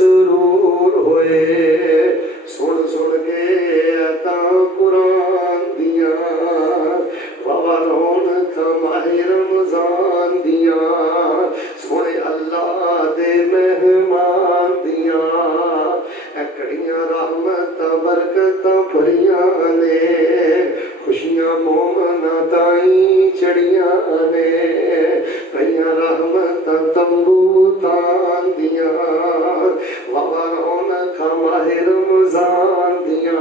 मसरूर होए सुन सुन के तां कुरान दिया वावा रौनक माहे रमजान दिया सोने अल्लाह दे मेहमान दिया कड़ियां रहमत बरकत भरियां ने खुशियां मोमना ताई चढ़ियां ने कईयां रहमत तंबू तान दिया वावा रौनक माहे रमजान दिया।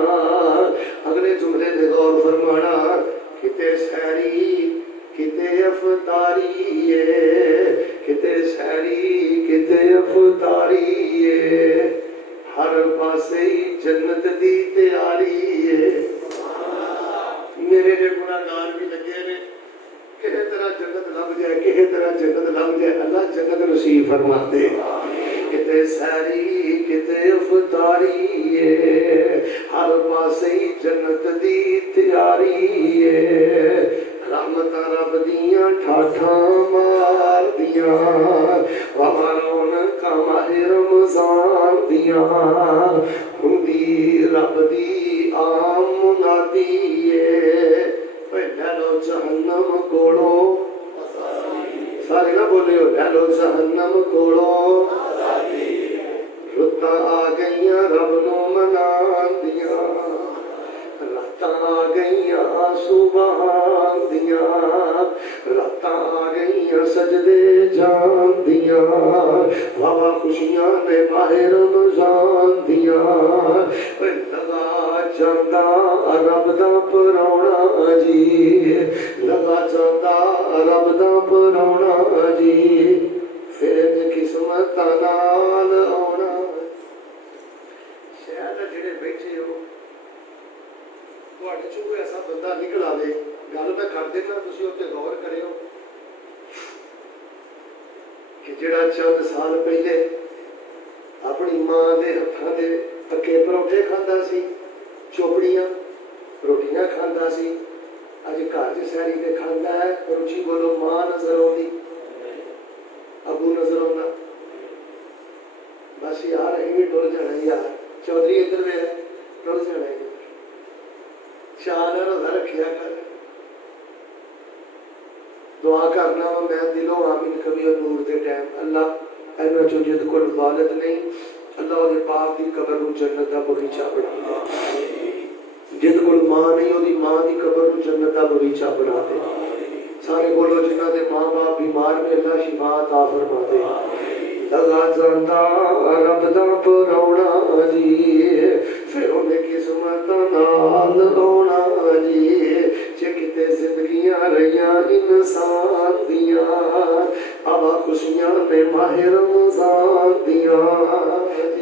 अगले जुमले दे गौर फरमाना किते सैरी किते अफतारी किते सैरी किते अफतारी हर पासे जन्नत दी तैयारी है। मेरे जे गुनाहगार भी लगे ने किसी तरह जन्नत लग जाए किसी तरह जन्नत लग जाए अल्लाह जन्नत नसीब फरमा दे। किते सैरी किते अफतारी हर पासे जन्नत दी तैयारी है। रहमत रब दियां ठाठा मार दियां वावा रौनक माहे रमजान दियां हुंदी रब दी आम मुनादी लै लो जहन्नम कोलो सारे ना बोलियो लै लो जहन्नम कोलो रुत्तां आ गईयां रब नूं मनान दियां रातां आ गईयां सुबहान दियां रातां आ गईयां सजदे जान दियां वावा खुशियां ने माहे रमजान दियां लगा जांदा रब दा परौना जी लगा जांदा रब दा परौना जी फिर किस्मत नाल आउणा। शायद जिहड़े बैठे हो तुहाडे चों कोई ऐसा बंदा निकल आवे गल मैं कर देना तुसीं उत्ते गौर करियो कि जिहड़ा चंद साल पहले अपनी मां दे हत्थां दे पक्के परौठे खांदा सी चोपड़ियां रोटियां खांदा सी अज घर च सैरी ते खांदा है पर उची बोलो मां नजर आउंदी अबू नजर आउंदा बस यार असीं भी टुर जाना यार चौधरी इधर वे टुर जाना शान रोजा रखिया कर दुआ करना वा मैं दिलों आमीन कभी और नूर दे टाइम अल्लाह इन्हां चों जिद कोल वालिद नहीं अल्लाह ओहदे पाक दी कबर नूं जन्नत दा बगीचा बना दे जिद कोल मां नहीं ओहदी मां दी कबर नूं जन्नत दा बगीचा बना दे। सारे बोलो जिन्हां दे मां बाप बीमार ने अल्लाह शिफा अता फरमा दे। लगा जांदा रब दा परौना जी फिर उन्हें किस्मत नाल आउणा जी जे किते जिंदगियां रहियां इंसान दियां आवा खुशियां ने माहे रमजान दियां।